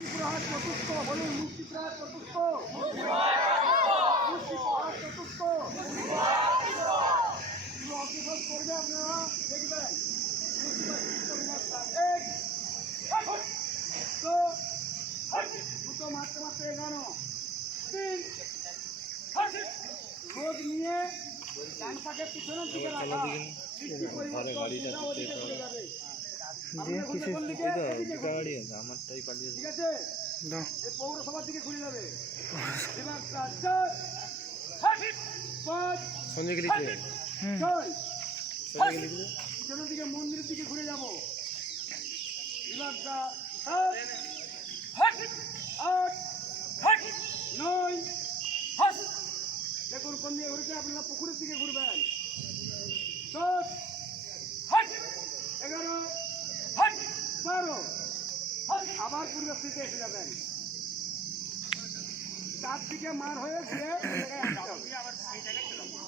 মুক্তিপ্রহার চতুর্থ বলুন, মুক্তিপ্রহার চতুর্থ, মুক্তিপ্রহার চতুর্থ অগ্রসর করবে। আপনারা দেখবেন দুটো মারতে মারতে এগানো রোদ নিয়ে ডানটাকে পিছনের দিকে রাখা, বৃষ্টি পরিবর্তন ওদিকে চলে যাবে। ঠিক আছে, এই পৌরসভার দিকে ঘুরে যাবে। এবার 4 5 পিছনের দিকে মন্দিরের দিকে ঘুরে যাব। এবার 7 8 9 দেখুন কোন দিকে ঘুরেছে, আপনারা পুকুরের দিকে ঘুরবেন। 10 11 12 আবার পূর্বস্থিতিতে এসে যাবেন। 4 দিকে মার হয়ে ঘুরে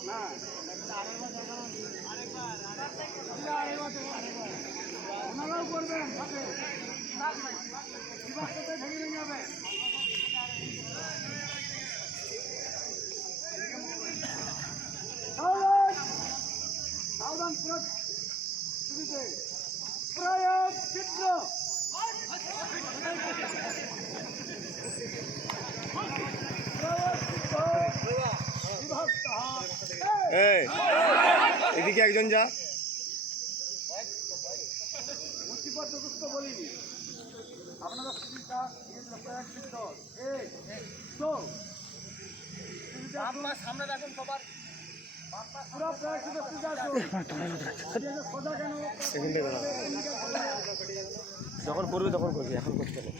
না ওনারাও করবেন সাথে বিভাগটাতে ভেঙে যাবে। সাবধান পৃথিবীতে প্রয়োগ চিত্র এদিকে একজন যা মুক্তিপদ চতুর্থ বলিনি আপনারা প্রয়োগ চিত্র সামনে রাখুন সবার যখন করবে তখন করবে, এখন করতে হবে।